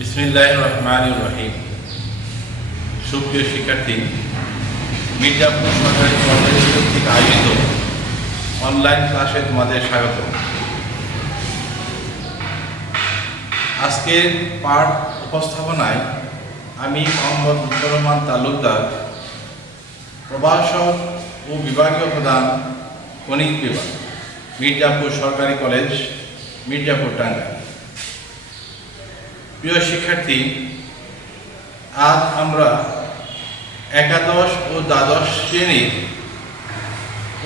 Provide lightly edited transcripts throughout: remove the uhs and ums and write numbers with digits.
বিসমিল্লাহির রহমানির রহিম। সুপ্রিয় শিক্ষার্থী, মির্জাপুর সরকারি কলেজ কর্তৃক আয়োজিত অনলাইন ক্লাসে তোমাদের স্বাগত। আজকের পাঠ উপস্থাপনায় আমি মোহাম্মদ লুৎফর রহমান তালুকদার, প্রভাষক ও বিভাগীয় প্রধান, গণিত বিভাগ, মির্জাপুর সরকারি কলেজ, মির্জাপুর, টাঙ্গাইল। প্রিয় শিক্ষার্থী, আজ আমরা একাদশ ও দ্বাদশ শ্রেণীর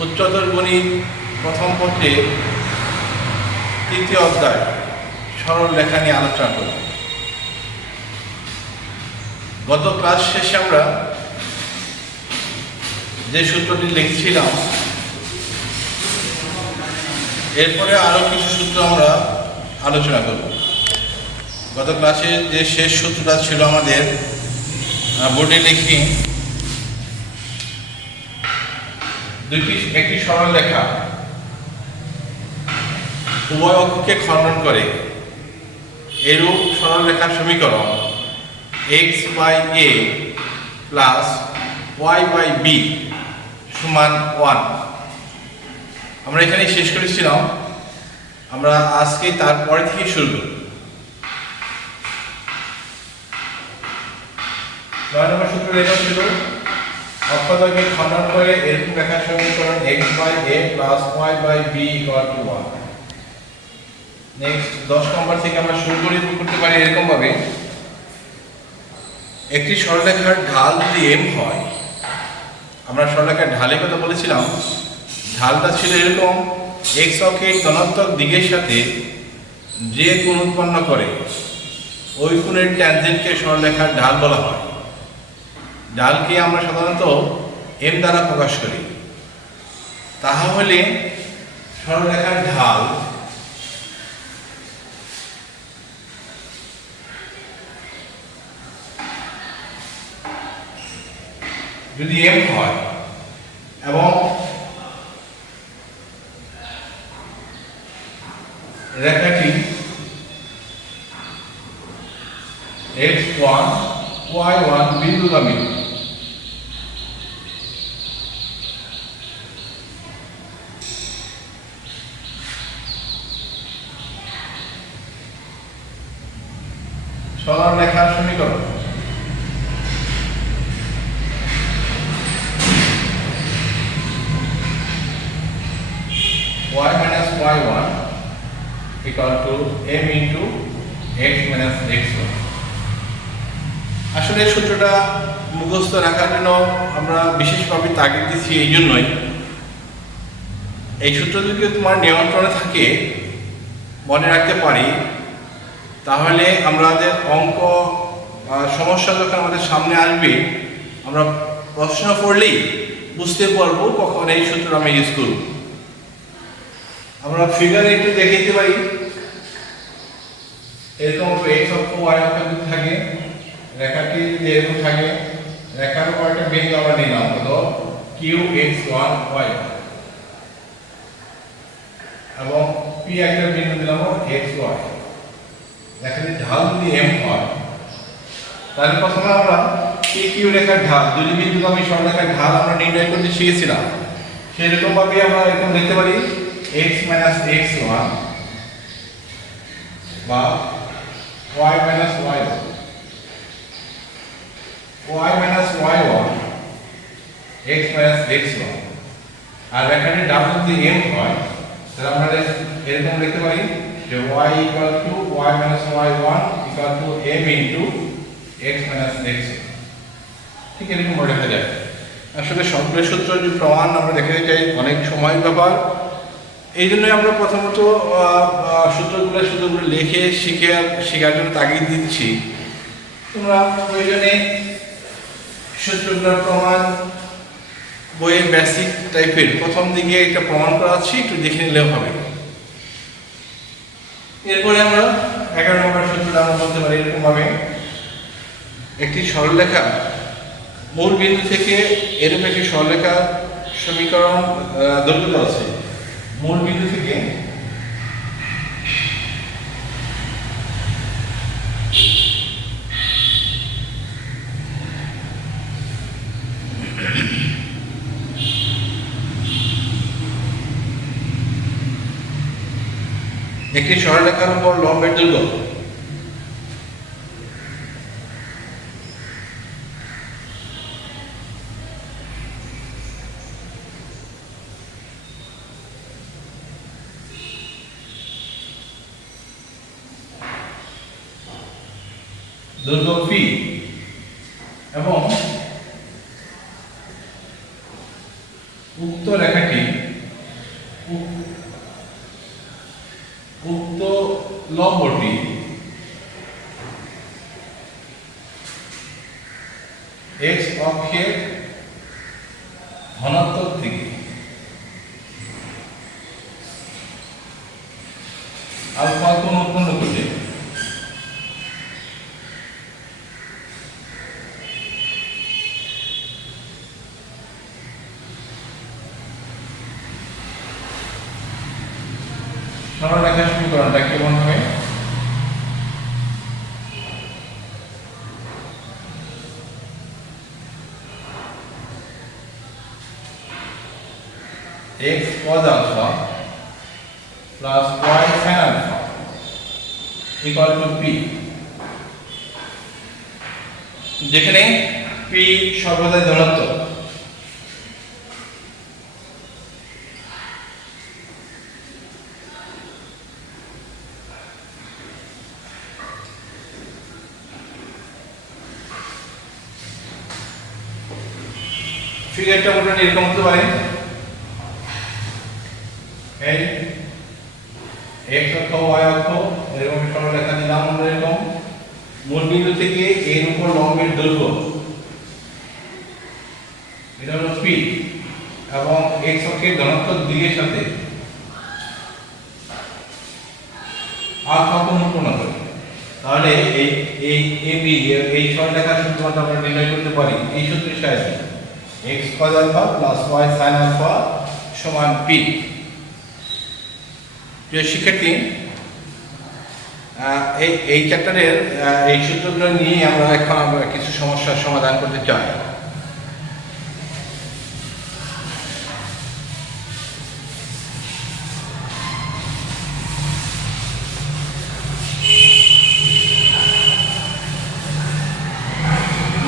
উচ্চতর গণিত প্রথম পত্রে তৃতীয় অধ্যায় সরল লেখা নিয়ে আলোচনা করব। গত ক্লাস শেষে আমরা যে সূত্রটি লিখছিলাম, এরপরে আরো কিছু সূত্র আমরা আলোচনা করব। গত ক্লাসে যে শেষ সূত্রটা ছিল আমাদের, বোর্ডে লিখি, একটি সরল রেখা উভয় অক্ষকে খণ্ডন করে এরূপ সরল রেখার সমীকরণ x/a প্লাস y/b সমান 1। আমরা এখানে শেষ করেছিলাম। আমরা আজকে তারপরে থেকে শুরু করব। 9 নম্বর সূত্র লেখা ছিল, অক্ষদ্বয়কে খণ্ডন করে এরকম রেখার সমীকরণ x/a প্লাস y/b = 1। নেক্সট 10 নম্বর থেকে আমরা শুরু করতে পারি এরকম ভাবে, একটি সরলরেখার ঢাল যদি m হয়, আমরা সরলরেখার ঢালের কথা বলেছিলাম, ঢালটা ছিল এরকম, x অক্ষের ধনাত্মক দিকের সাথে যে কোণ উৎপন্ন করে ওই কোণের ট্যানজেন্টকে সরলরেখার ঢাল বলা হয়। ঢালকে আমরা সাধারণত m দ্বারা প্রকাশ করি। তাহলে সরলরেখার ঢাল যদি m হয় এবং রেখাটি x1 y1 বিন্দুগামী, সরল রেখার সমীকরণ y minus y1 equal to m into x minus x1। আসলে সূত্রটা মুখস্থ রাখার জন্য আমরা বিশেষভাবে তাগিদ দিচ্ছি এই জন্যই। এই সূত্র যদি তোমার নিয়ন্ত্রণে থাকে, মনে রাখতে পারি, তাহলে আমাদের অঙ্ক সমস্যা যখন আমাদের সামনে আসবে, আমরা প্রশ্ন পড়লেই বুঝতে পারবো কখন এই সূত্র আমি ইউজ করব। আমরা ফিগারে একটু দেখে দিতে পারি, এরকম x অক্ষ y অক্ষ যদি থাকে, রেখাটি যদি এরকম থাকে, রেখার উপর একটা বিন্দু আমরা নিলাম, কত qx1 y, এবং p একটা বিন্দু দিলাম xy। রেখাটির ঢাল যদি m হয়, তাহলে প্রথমে আমরা pq রেখার ঢাল, দুই বিন্দুগামী সরলরেখার ঢাল আমরা নির্ণয় করতে শিখেছিলাম। সেরকম ভাবে আমরা এরকম লিখতে পারি x minus x1 বা y minus y1, y minus y1 x minus x1। আর রেখাটির ঢাল যদি m হয়, তাহলে আমরা এরকম লিখতে পারি যে y equal to y minus y1 equal to m into x minus x1। ঠিক এরকম ভাবে লেখা যায়। আসলে সবগুলো সূত্র যদি প্রমাণ আমরা দেখতে চাই, অনেক সময় ব্যাপার। এই জন্যই আমরা প্রথমত সূত্রগুলো লিখে শেখার জন্য তাগিদ দিচ্ছি। তোমরা প্রয়োজনে সূত্রগুলোর প্রমাণ বইয়ের বেসিক টাইপের প্রথম দিকে একটা প্রমাণ করা আছে, একটু দেখে নিলেও হবে। এরপরে আমরা 11 নম্বর সূত্রটা আমরা বলতে পারি এরকম ভাবে, একটি সরলরেখা মূল বিন্দু থেকে এরকম একটি সরলরেখার সমীকরণ দৈর্ঘ্য আছে। মূল বিন্দু থেকে একটি সরলরেখার উপর লম্বের দৈর্ঘ্য দৈর্ঘ্য পি এবং উক্ত রেখাটি উক্ত লম্বটি এক্স অক্ষের ধনাত্মক দিকে আলফা কোণ উৎপন্ন করবে। সরলরেখার সমীকরণটা কেমন হবে? x cos alpha plus y sin alpha equal to p, যেখানে p সর্বদাই ধনাত্মক। ফিগারটা মোটামুটি এরকম হতে পারে, এই x অক্ষ y অক্ষ এরকম সরলরেখা নিলাম আমরা এরকম, মূল বিন্দু থেকে এর উপর লম্বের দৈর্ঘ্য এটা হলো p এবং x অক্ষের ধনাত্মক দিকের সাথে আলফা কোণ উৎপন্ন করে। তাহলে এই AB এই সরলরেখার সূত্রটা আমরা নির্ণয় করতে পারি এই সূত্রের সাহায্যে, x cos alpha plus y sin alpha সমান p। প্রিয় শিক্ষার্থী, এই চ্যাপ্টারের এই সূত্রগুলো নিয়ে আমরা কিছু সমস্যার সমাধান করতে চাই।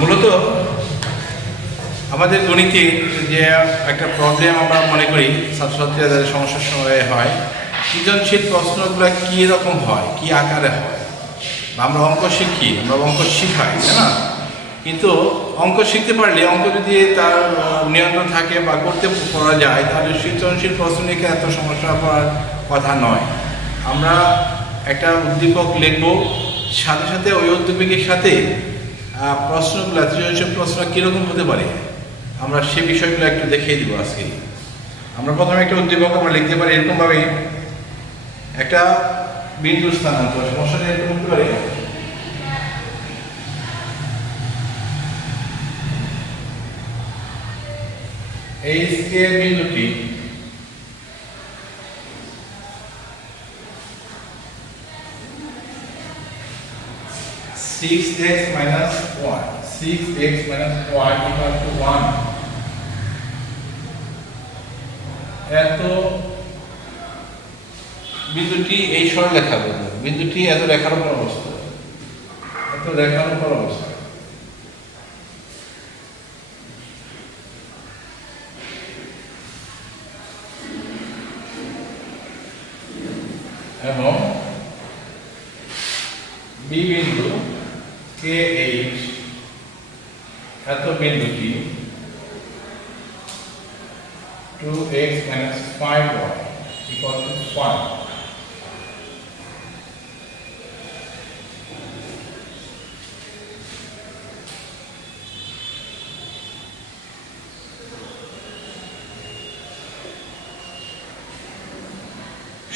মূলত আমাদের গণিতে যে একটা প্রবলেম আমরা মনে করি ছাত্রছাত্রীদের সমস্যার সময় হয়, সৃজনশীল প্রশ্নগুলো কী রকম হয়, কী আকারে হয়। আমরা অঙ্ক শিখি, আমরা অঙ্ক শিখাই, তাই না? কিন্তু অঙ্ক শিখতে পারলে, অঙ্ক যদি তার নিয়ন্ত্রণ থাকে বা করতে পারা যায়, তাহলে সৃজনশীল প্রশ্ন লিখে এত সমস্যা হওয়ার কথা নয়। আমরা একটা উদ্দীপক লিখব, সাথে সাথে ওই উদ্দীপকের সাথে প্রশ্নগুলো, সৃজনশীল প্রশ্ন কীরকম হতে পারে আমরা সে বিষয়গুলো একটু দেখিয়ে দিব আজকে। আমরা প্রথমে একটা উদ্দীপক আমরা লিখতে পারি এরকমভাবে, একটা বিন্দু স্থানান্তর। সমস্যাটা এরকম হতে পারে, এই স্কেয়ার বিন্দুটি six x minus one, 6x minus y equal to 1, এত বিন্দুটি এই সরলরেখা বিন্দুটি এত রেখার উপর অবস্থা, এত রেখার উপর অবস্থা। এবং বি বিন্দু KH এত বিন্দুটি 2x minus 5y equal to 5.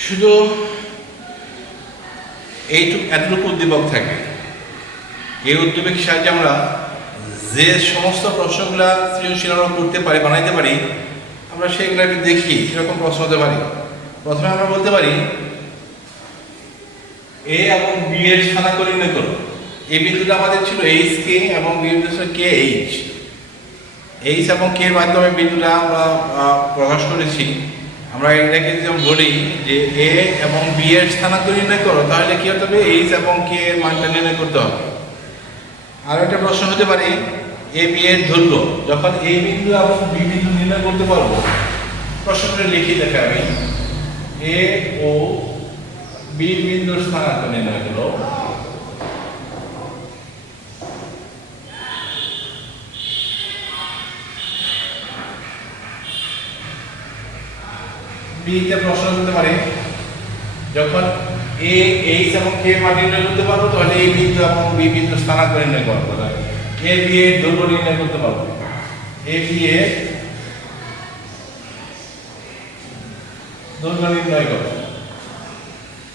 শুধু এতটুকু উদ্দীপক থাকে। এই উদ্দীপকের সাহায্যে আমরা যে সমস্ত প্রশ্নগুলা সৃজনশীল আমরা করতে পারি, বানাইতে পারি, আমরা সেগুলো একটু দেখি কিরকম প্রশ্ন হতে পারি। প্রথমে আমরা বলতে পারি এ এবং বি এর স্থানাঙ্ক নির্ণয় করো। এই বিন্দুটা আমাদের ছিল HK এবং বি বিন্দু ছিল KH। H এবং K এর মাধ্যমে বিন্দুটা আমরা প্রকাশ করেছি। আমরা এটাকে যেমন বলি যে এ এবং বি এর স্থানাঙ্ক নির্ণয় করো, তাহলে কি হতে হবে, এইচ এবং কে এর মানটা নির্ণয় করতে হবে। আর একটা প্রশ্ন হতে পারে এ বি এর দৈর্ঘ্য, যখন এ বিন্দু এবং বি বিন্দু নির্ণয় করতে পারবো, প্রশ্নটা লিখে দেখে আমি এ ও বি বিন্দুর স্থানাঙ্ক নির্ণয় করো। বিতে প্রশ্ন হতে পারে যখন এ এইচ এবং কে মান নির্ণয় করতে পারবো, তাহলে এই বিন্দু এবং বি বিন্দুর স্থানাঙ্ক নির্ণয় করবো। এ বি এর দৈর্ঘ্য নির্ণয় করতে পারবো, এ বি এর দৈর্ঘ্য নির্ণয় করবো।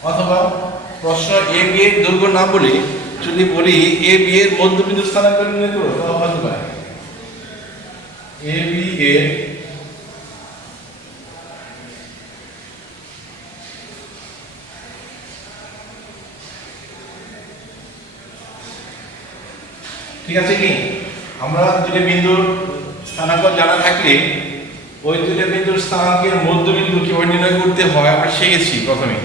অথবা প্রশ্ন এ বি এর দৈর্ঘ্য না বলে যদি বলি এ বি এর মধ্যবিন্দু স্থানাঙ্ক নির্ণয় করো, তাহলে হতে পারে এ বি এর ঠিক আছে কি, আমরা দুটো বিন্দুর স্থানাঙ্ক জানা থাকলে ওই দুটো বিন্দুর স্থানাঙ্কের মধ্যবিন্দু কিভাবে নির্ণয় করতে হয় আমরা শিখেছি প্রথমে,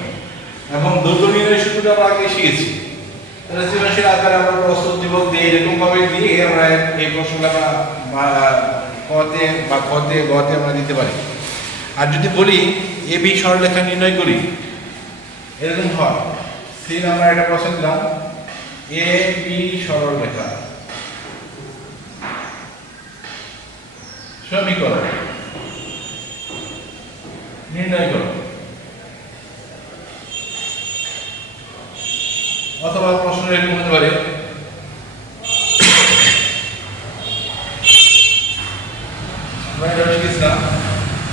এবং দৈর্ঘ্য নির্ণয় সূত্রটা আমরা আগে শিখেছি। তাহলে সৃজনশীল আকারে আমরা প্রশ্ন উদ্দীপক দিয়ে এরকম ভাবে দিয়ে আমরা এই প্রশ্নটা কতে বা খতে গতে আমরা দিতে পারি। আর যদি বলি এ বি সরলরেখা নির্ণয় করি, এরকম হয় সিন আমরা একটা প্রশ্ন দিলাম এ বি সরলরেখা সমীকরণ নির্ণয় করো। অথবা প্রশ্ন এরকম হতে পারে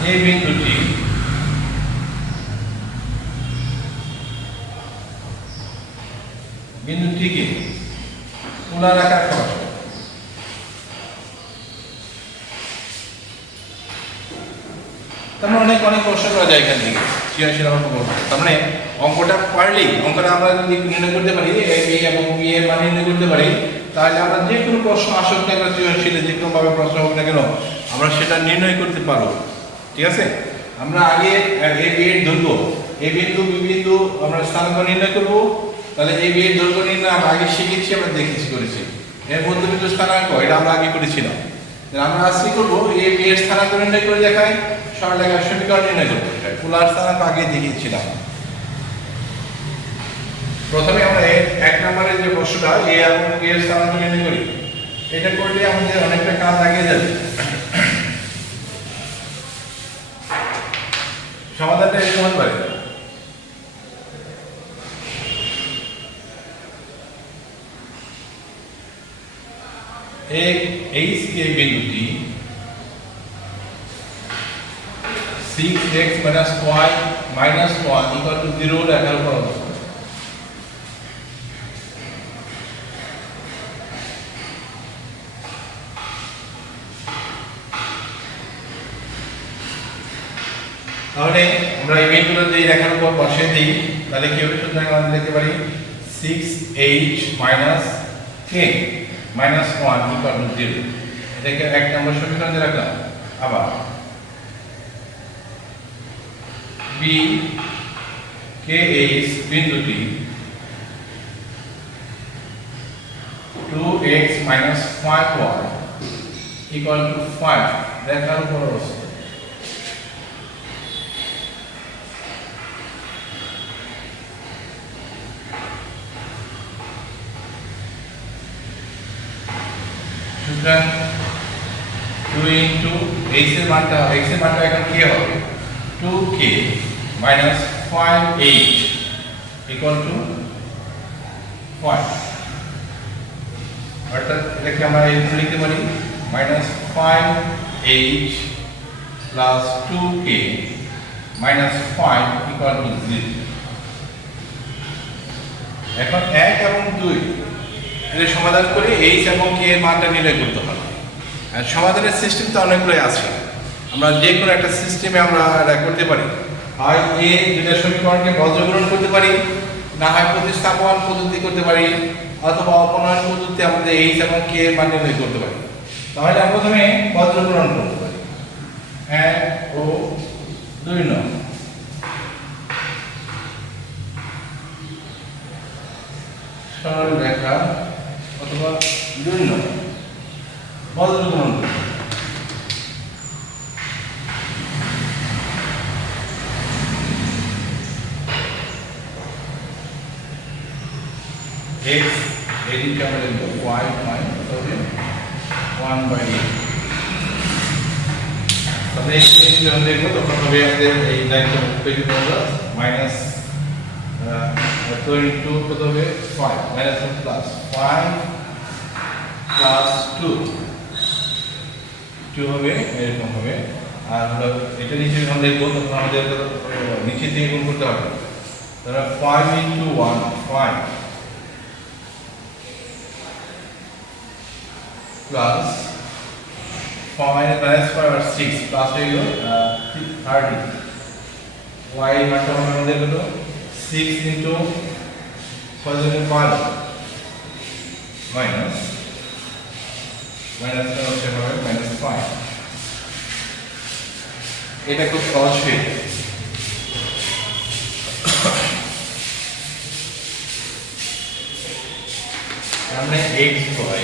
এই বিন্দুটি বিন্দুটিকে পোলার আকার প্রকাশ করে। তার অনেক অনেক প্রশ্ন করা যায় এখান থেকে সৃজনশীল আমরা করবো। তার মানে অঙ্কটা পারলেই, অঙ্কটা আমরা যদি নির্ণয় করতে পারি এ এবং বি এর মান নির্ণয় করতে পারি, তাহলে আমরা যে কোনো প্রশ্ন আসুক না কেন, সৃজনশীলে যে কোনো ভাবে প্রশ্ন হোক না কেন, আমরা সেটা নির্ণয় করতে পারবো। ঠিক আছে, আমরা আগে এ বি এর দৈর্ঘ্য, এ বিন্দু বি বিন্দু আমরা স্থানাঙ্ক নির্ণয় করবো। তাহলে এ বি এর দৈর্ঘ্য নির্ণয় আমরা আগে শিখেছি, আমরা দেখেছি করেছি। এর মধ্যবিন্দু স্থানাঙ্ক এটা আমরা আগে করেছিলাম। আমরা আজকে করবো এ বি এর স্থানাঙ্ক নির্ণয় করে দেখাই, সরলরেখার সমীকরণ নির্ণয় করতে দেখাই। পোলার স্থানাঙ্ক আগে দেখিয়েছিলাম। প্রথমে আমরা এক নম্বরের যে প্রশ্নটা এ এবং বি এর স্থানাঙ্ক নির্ণয় করি, এটা করলে আমাদের অনেকটা কাজ এগিয়ে যাবে। সমাধানটা এরকম হতে পারে এইচ কে বিন্দুটি 6x - y - 1 = 0 রেখার উপর অবস্থিত। তাহলে আমরা এই বিন্দুটা যদি রেখার উপর বসিয়ে দিই, তাহলে কি হবে? সুতরাং আমরা লিখতে পারি 6h - k - 1 = 0। এটাকে এক নম্বর সমীকরণে রাখলাম। আবার b kh বিন্দুটি 2x - 5y = 5 রেখার উপর অবস্থিত। সুতরাং 2 into x এর মানটা এখন কি হবে? 2k - 5h = 5। অর্থাৎ এটাকে আমরা এরকম লিখতে পারি -5h + 2k - 5 = 0। এখন 1 এবং 2 এর সমাধান করে h এবং k এর মানটা নির্ণয় করতে হবে। আর সমাধানের সিস্টেম তো অনেকগুলোই আছে, আমরা যে কোনো একটা সিস্টেমে আমরা এটা করতে পারি। হয় এ দুইটা সমীকরণকে বজ্রগ্রহণ করতে পারি, না হয় প্রতিস্থাপন পদ্ধতি করতে পারি, অথবা অপনয়ন পদ্ধতি আমাদের h এবং k এর মান নির্ণয় করতে পারি। তাহলে আমরা প্রথমে বজ্রগ্রহণ করতে পারি। 1 ও 2 নং সরল রেখা অথবা 2 নং বজ্রকোণ x এদিকে আমরা লিখব y মান হবে 1/8 তাহলে এই জিনিসটা আমরা দেখব তখন হবে আমাদের এই লাইনটা পেজে পাবো মাইনাস 22 কত হবে 5 মাইনাস প্লাস 5 প্লাস 2 হবে এরকম হবে আর আমরা এটা নিচে যখন দেখবো তখন আমাদের নিচে দিয়ে গুণ করতে হবে তাহলে 5 into 1 5 plus 4 minus 5 or 6 plus হয়ে গেল 30 y মানটা আমাদের হলো 6 into 5 minus হচ্ছে হবে minus 5 এটা খুব সহজ হয়ে যায় আমরা x y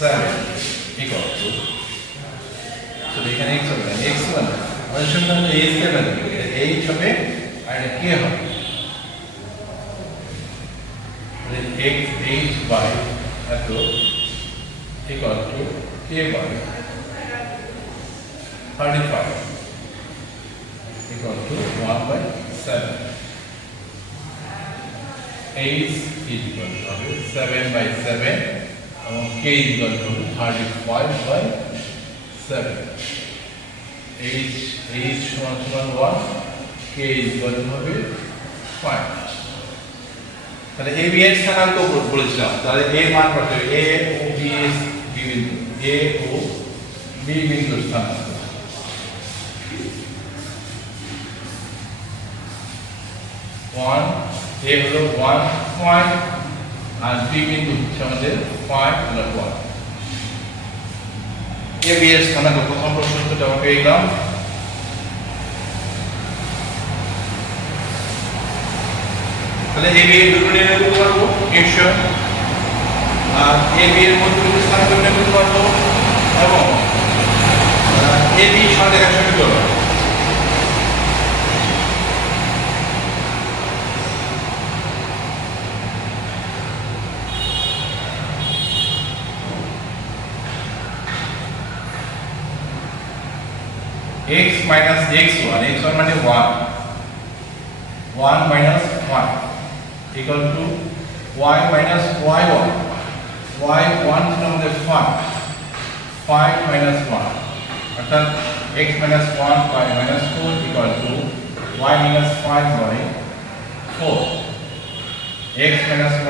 7 equal to so এখানে x হবে x1 আমাদের সঙ্গে আমরা a কে বাদ দিই h হবে আর এটা k হবে তাহলে x h by এত equal to k by 35 equal to 1/7 h is equal to 7/7 এবং k is equal to 35/7 h সমান 1 k is equal to হবে 5 তাহলে a b এর স্থানাঙ্ক বলেছিলাম তাহলে a মান কত হবে a ও b এর বিন্দু a ও b বিন্দুর স্থানাঙ্ক 1 a হলো 1 পয়েন্ট আর b বিন্দু হচ্ছে আমাদের 5 প্লাস 1 a b এর স্থানাঙ্ক প্রথম প্রশ্নটা আমরা পেয়ে গেলাম তাহলে a b এর দুটো নির্ণয় করতে পারবো নিশ্চয় আর a b এর মধ্যবিন্দু স্থানাঙ্ক নির্ণয় করতে পারবো এবং a b সাথে একসাথে করব x minus x1 x1 মানে 1 1 minus 1 equal to y minus y1 y1 ছিল আমাদের 5 minus 1 অর্থাৎ x minus 1 by minus 4 equal to y minus 5 by 4 x minus 1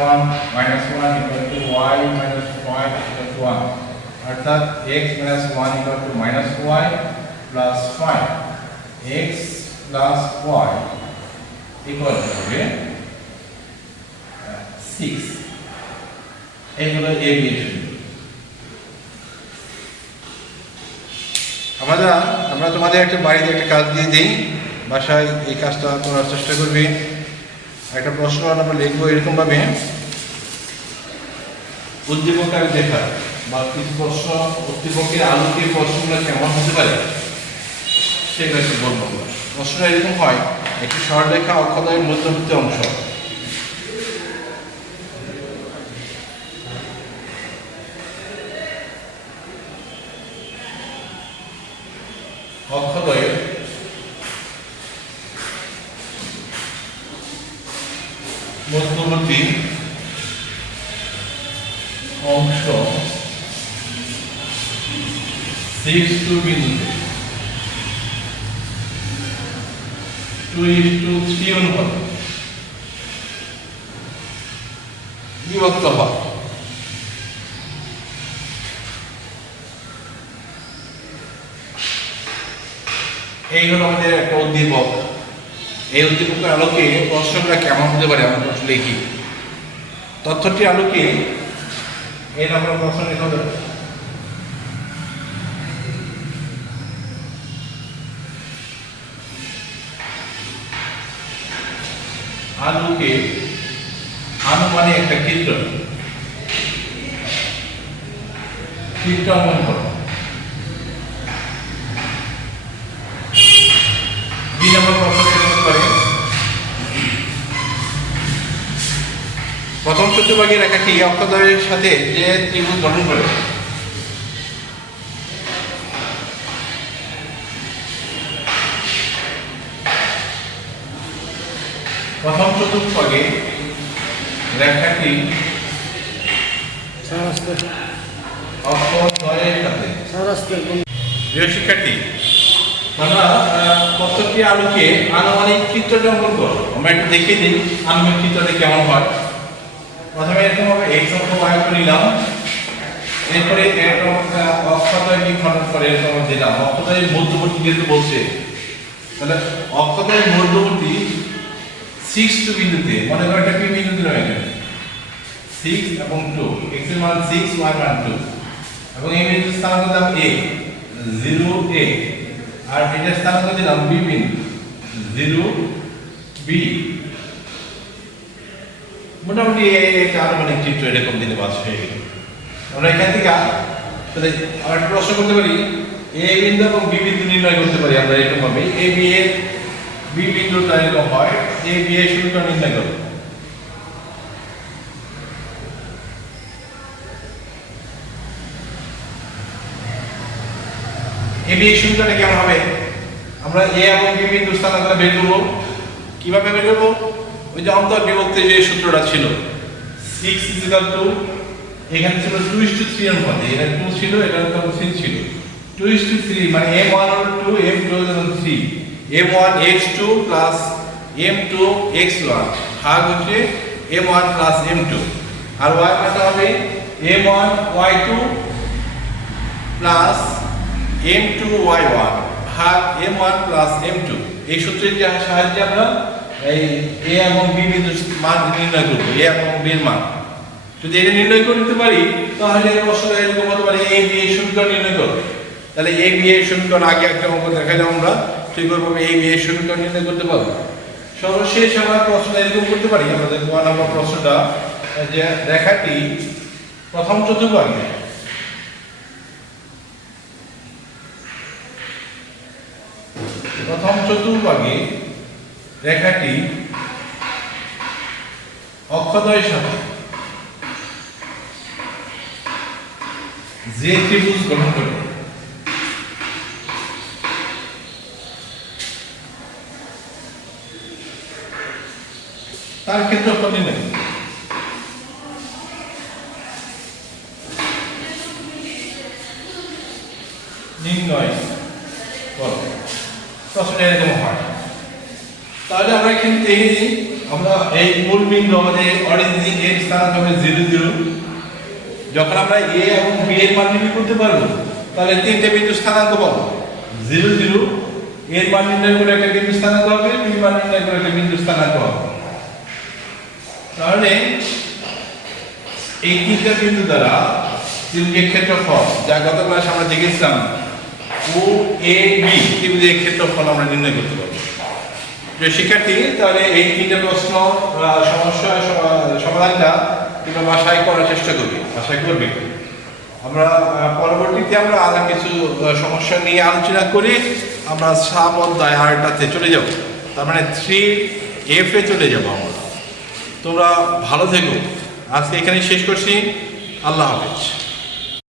minus 1 equal to y minus 5 equal to 1 অর্থাৎ x minus 1 equal to minus y plus 5 x plus y equal to হবে 6 এই হলো a b এর আমরা তোমাদের একটা বাড়িতে একটা কাজ দিয়ে দেই বাসায় এই কাজটা করার চেষ্টা করবে একটা প্রশ্ন আমরা লিখবো এরকম ভাবে উদ্দীপকের দেখা বা কিছু প্রশ্ন উদ্দীপকের আলোকে প্রশ্নগুলো কেমন হতে পারে সেটা একটু বলবো প্রশ্নটা এরকম হয় একটি সরলরেখা অক্ষদ্বয়ের মধ্যবর্তী অংশ অক্ষদ্বয়ের মধ্যবর্তী অংশ 6 বিন্দুতে 2:3 অনুপাত বিভক্ত হয় এই হলো আমাদের একটা উদ্দীপক এই উদ্দীপকের আলোকে প্রশ্নটা কেমন হতে পারে আমরা প্রশ্ন লিখি তথ্যটির আলোকে এই আমরা প্রশ্ন লিখতে হবে আলুকে আনুমানিক একটা চিত্র অঙ্কন করো। 2 নম্বর প্রশ্ন করে প্রথম চতুর্ভাগের রেখাটি অক্ষদ্বয়ের সাথে যে ত্রিভুজ গঠন করে। প্রথম চতুর্ভাগে রেখাটি অক্ষদ্বয়ের সাথে। প্রিয় শিক্ষার্থী, আমরা প্রত্যেকটি আলুকে আনুমানিক চিত্রটি অঙ্কন করো। আমরা একটু দেখে দিই আনুমানিক চিত্রটি কেমন হয়। প্রথমে এরকম ভাবে এক্স অক্ষ আয়ত নিলাম, এরপরে এরকম অক্ষদ্বয়কে খণ্ডন করে এরকম দিলাম। অক্ষদ্বয়ের মধ্যবর্তী যেহেতু বলছে, তাহলে অক্ষদ্বয়ের মধ্যবর্তী 6 2 বিন্দুতে, মনে করো একটা পি বিন্দু দিলাম এখানে 6 এবং 2, x এর মান 6, y মান 2, এবং এই বিন্দুর স্থানাঙ্ক দিলাম a 0 a, আর এটার স্থানাঙ্ক দিলাম b বিন্দু 0 b। মোটামুটি একটা আনুমানিক চিত্র এরকম দিলে বাস হয়ে গেল। আমরা এখান থেকে তাহলে আর একটা প্রশ্ন করতে পারি, এ বিন্দু এবং বি বিন্দু নির্ণয় করতে পারি আমরা এরকম ভাবে। এ বি এর বি বিন্দুটা এরকম হয়, এ বি এর সমীকরণ নির্ণয় করব। এ বি এর সমীকরণটা কেমন হবে? আমরা এ এবং বি বিন্দু স্থানাঙ্ক বের করব। কিভাবে বের করব? ওই যে অন্তর বিভক্তির যে সূত্রটা ছিল 6 এখানে ছিল 2:3 এর মধ্যে, এটা 2 ছিল, এটা 3 ছিল। 2:3 মানে m1 হলো 2, m2 হলো 3, m1 x2 plus m2 x1 ভাগ হচ্ছে m1 প্লাস m2, আর y মানটা হবে m1 y2 plus m2 y1 ভাগ m1 প্লাস m2। এই সূত্রের সাহায্যে আমরা এই a এবং b বিন্দুর মান নির্ণয় করব। a এবং b এর মান যদি এটা নির্ণয় করতে পারি, তাহলে প্রশ্নটা এরকম হতে পারে a b এর সমীকরণ নির্ণয় করো। তাহলে a b এর সমীকরণ আগে একটা অঙ্ক দেখাইলাম আমরা, ঠিকভাবে a b এর সমীকরণ নির্ণয় করতে পারবো। সর্বশেষ আমরা প্রশ্ন এরকম করতে পারি, আমাদের 1 নম্বর প্রশ্নটা যে রেখাটি প্রথম চতুর্ভাগে রেখাটি অক্ষদ্বয়ের সাথে যে ত্রিভুজ গঠন করে। তার ক্ষেত্রফল নির্ণয় করো। প্রশ্নটা এরকম হয়। তাহলে আমরা এখানে দেখে নিই, আমরা এই মূল বিন্দু আমাদের অরিজিন এর স্থানাঙ্ক হবে 0 0। যখন আমরা a এবং b এর মান নির্ণয় করতে পারবো, তাহলে তিনটে বিন্দু স্থানাঙ্ক পাবো। 0 0 এর মান নির্ণয় করে একটা বিন্দু স্থানাঙ্ক হবে, b মান নির্ণয় করে একটা বিন্দু স্থানাঙ্ক হবে। তাহলে এই তিনটা বিন্দু দ্বারা ত্রিভুজের ক্ষেত্রফল, যা গত ক্লাসে আমরা দেখেছিলাম ও এ বি ত্রিভুজের ক্ষেত্রফল আমরা নির্ণয় করতে পারবো। যে শিক্ষার্থী, তাহলে এই তিনটে প্রশ্ন সমস্যা সমাধানটা তোমরা বাসায় করার চেষ্টা করবে, বাসায় করবে। আমরা পরবর্তীতে আমরা আরো কিছু সমস্যা নিয়ে আলোচনা করে আমরা সাব অধ্যায় 8টাতে চলে যাব, তার মানে 3F এ চলে যাব আমরা। তোমরা ভালো থেকো। আজকে এখানে শেষ করছি। আল্লাহ হাফেজ।